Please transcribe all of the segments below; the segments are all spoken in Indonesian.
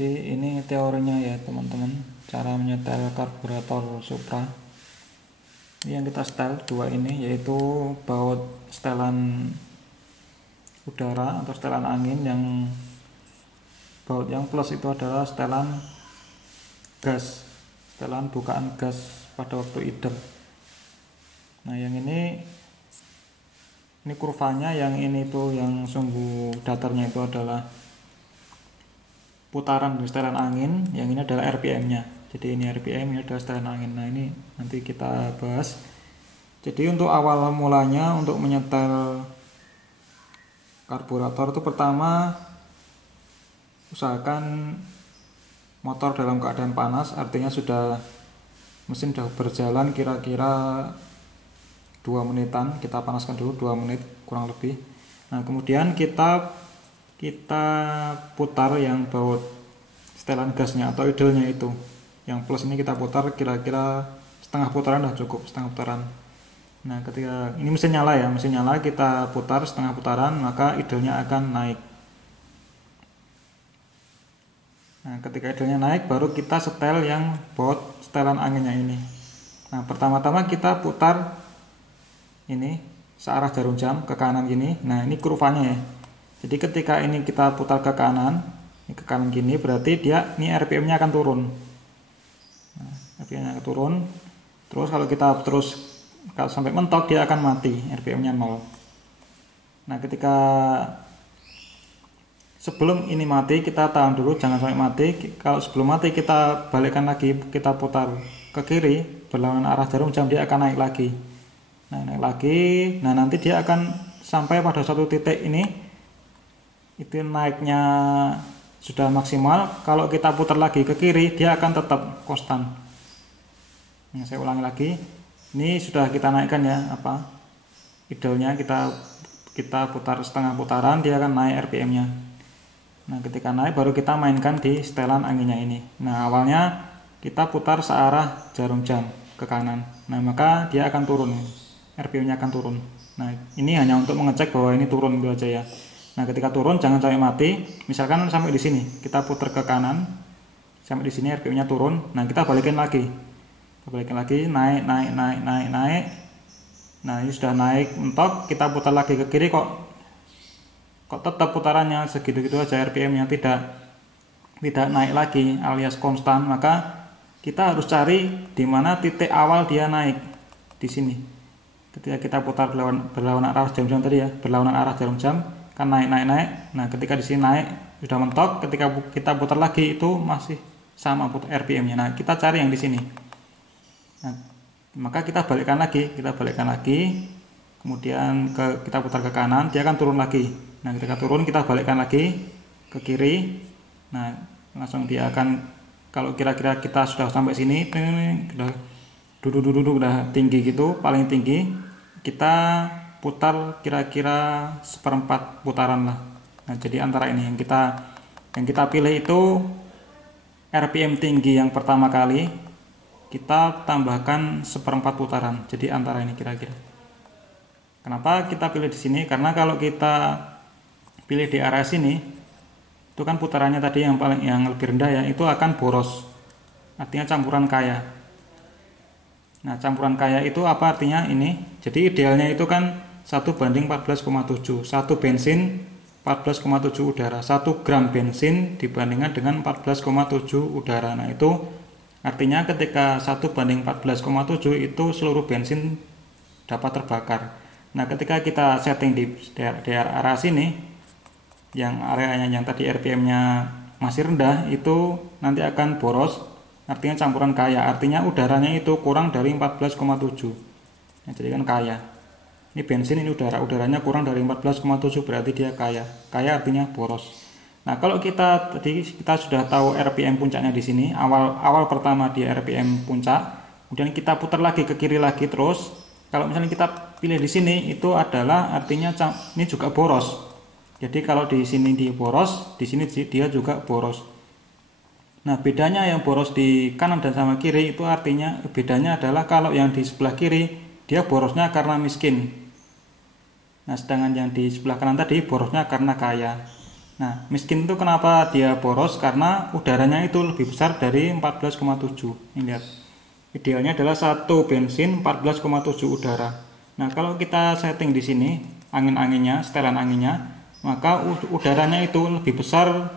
Jadi ini teorinya ya teman-teman, cara menyetel karburator Supra. Ini yang kita setel dua ini, yaitu baut setelan udara atau setelan angin. Yang baut yang plus itu adalah setelan gas, setelan bukaan gas pada waktu idle. Nah yang ini kurvanya, yang ini tuh yang sumbu datarnya itu adalah putaran dari setelan angin, yang ini adalah RPM-nya. Jadi ini RPM, ini adalah setelan angin. Nah ini nanti kita bahas. Jadi untuk awal mulanya untuk menyetel karburator itu pertama usahakan motor dalam keadaan panas, artinya mesin sudah berjalan kira-kira 2 menitan. Kita panaskan dulu 2 menit kurang lebih. Nah kemudian kita putar yang baut setelan gasnya atau idle-nya itu, yang plus ini kita putar kira-kira setengah putaran dah cukup, setengah putaran. Nah ketika ini mesin nyala ya, mesin nyala, kita putar setengah putaran, maka idle-nya akan naik. Nah ketika idle-nya naik baru kita setel yang baut setelan anginnya ini. Nah pertama-tama kita putar ini searah jarum jam ke kanan gini. Nah ini kurvanya ya. Jadi ketika ini kita putar ke kanan gini, berarti ini RPM-nya akan turun. Nah, RPM-nya akan turun. Terus kalau kita kalau sampai mentok dia akan mati, RPM-nya 0. Nah ketika sebelum ini mati kita tahan dulu, jangan sampai mati. Kalau sebelum mati kita balikkan lagi, kita putar ke kiri berlawanan arah jarum jam, dia akan naik lagi. Nah naik lagi, nah nanti dia akan sampai pada satu titik ini, itu naiknya sudah maksimal. Kalau kita putar lagi ke kiri dia akan tetap konstan. Nah, saya ulangi lagi, ini sudah kita naikkan ya idle-nya, kita putar setengah putaran, dia akan naik RPM-nya. Nah ketika naik baru kita mainkan di setelan anginnya ini. Nah awalnya kita putar searah jarum jam ke kanan, nah maka dia akan turun, RPM-nya akan turun. Nah ini hanya untuk mengecek bahwa ini turun itu aja ya. Nah ketika turun jangan sampai mati. Misalkan sampai di sini kita putar ke kanan sampai di sini RPM-nya turun. Nah kita balikin lagi, naik. Nah ini sudah naik mentok, kita putar lagi ke kiri, kok tetap putarannya segitu-gitu aja, RPM-nya tidak naik lagi alias konstan. Maka kita harus cari di mana titik awal dia naik. Di sini ketika kita putar berlawanan arah jarum jam tadi ya, berlawanan arah jarum jam kan naik. Nah ketika di sini naik sudah mentok, ketika kita putar lagi itu masih sama RPM-nya. Nah kita cari yang di sini. Nah maka kita balikkan lagi, kemudian kita putar ke kanan, dia akan turun lagi. Nah ketika turun kita balikkan lagi ke kiri. Nah langsung dia akan, kalau kira-kira kita sudah sampai sini, duduk udah tinggi gitu, paling tinggi, kita putar kira-kira 1/4 putaran lah. Nah jadi antara ini yang kita pilih itu RPM tinggi yang pertama kali, kita tambahkan 1/4 putaran. Jadi antara ini kira-kira. Kenapa kita pilih di sini? Karena kalau kita pilih di area sini, itu kan putarannya tadi yang lebih rendah ya, itu akan boros. Artinya campuran kaya. Nah campuran kaya itu apa artinya ini? Jadi idealnya itu kan 1:14,7, 1 bensin 14,7 udara, 1 gram bensin dibandingkan dengan 14,7 udara. Nah itu artinya ketika 1:14,7 itu seluruh bensin dapat terbakar. Nah ketika kita setting di area sini, yang areanya yang tadi RPM-nya masih rendah, itu nanti akan boros, artinya campuran kaya, artinya udaranya itu kurang dari 14,7. Nah, jadi kan kaya. Ini bensin, ini udaranya kurang dari 14,7, berarti dia kaya artinya boros. Nah kalau kita sudah tahu RPM puncaknya di sini, awal pertama di RPM puncak, kemudian kita putar lagi ke kiri lagi terus. Kalau misalnya kita pilih di sini, itu adalah artinya ini juga boros. Jadi kalau di sini dia boros, di sini dia juga boros. Nah bedanya yang boros di kanan dan sama kiri itu artinya bedanya adalah kalau yang di sebelah kiri dia borosnya karena miskin. Nah sedangkan yang di sebelah kanan tadi borosnya karena kaya. Nah, miskin itu kenapa dia boros? Karena udaranya itu lebih besar dari 14,7. Ini lihat. Idealnya adalah satu bensin 14,7 udara. Nah, kalau kita setting di sini angin-anginnya, setelan anginnya, maka udaranya itu lebih besar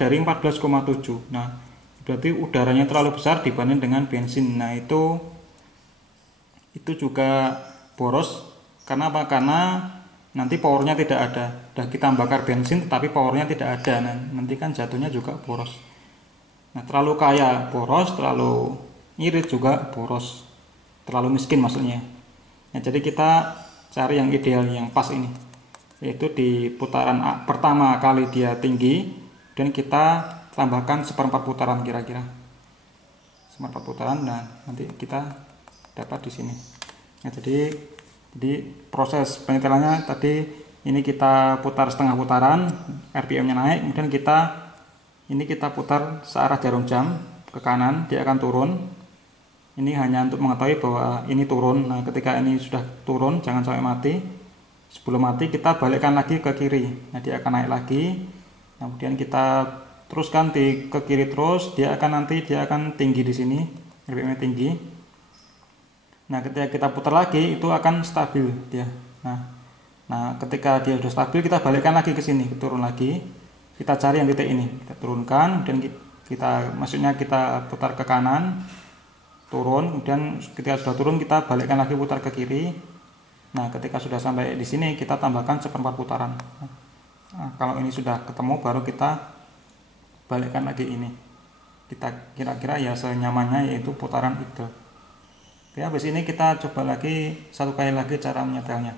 dari 14,7. Nah, berarti udaranya terlalu besar dibanding dengan bensin. Nah, itu juga boros. Karena apa? Karena nanti powernya tidak ada. Udah kita bakar bensin tetapi powernya tidak ada. Nah, nanti kan jatuhnya juga boros. Nah, terlalu kaya boros, terlalu irit juga boros, terlalu miskin maksudnya. Nah, jadi kita cari yang ideal, yang pas ini, yaitu di putaran pertama kali dia tinggi dan kita tambahkan seperempat putaran kira-kira seperempat putaran. Nah, nanti kita dapat di sini. Nah, jadi proses penyetelannya tadi ini kita putar setengah putaran, RPM-nya naik, kemudian kita putar searah jarum jam ke kanan, dia akan turun. Ini hanya untuk mengetahui bahwa ini turun. Nah, ketika ini sudah turun, jangan sampai mati. Sebelum mati kita balikkan lagi ke kiri. Nah, dia akan naik lagi. Kemudian kita teruskan ke kiri terus, dia akan tinggi di sini, RPM-nya tinggi. Nah, ketika kita putar lagi itu akan stabil dia. Nah, ketika dia sudah stabil kita balikkan lagi ke sini, turun lagi. Kita cari yang titik ini, kita turunkan, dan kita putar ke kanan, turun, kemudian ketika sudah turun kita balikkan lagi putar ke kiri. Nah, ketika sudah sampai di sini kita tambahkan seperempat putaran. Nah, kalau ini sudah ketemu baru kita balikkan lagi ini. Kita kira-kira ya senyamannya, yaitu putaran ideal. Oke, habis ini kita coba lagi satu kali lagi cara menyetelnya.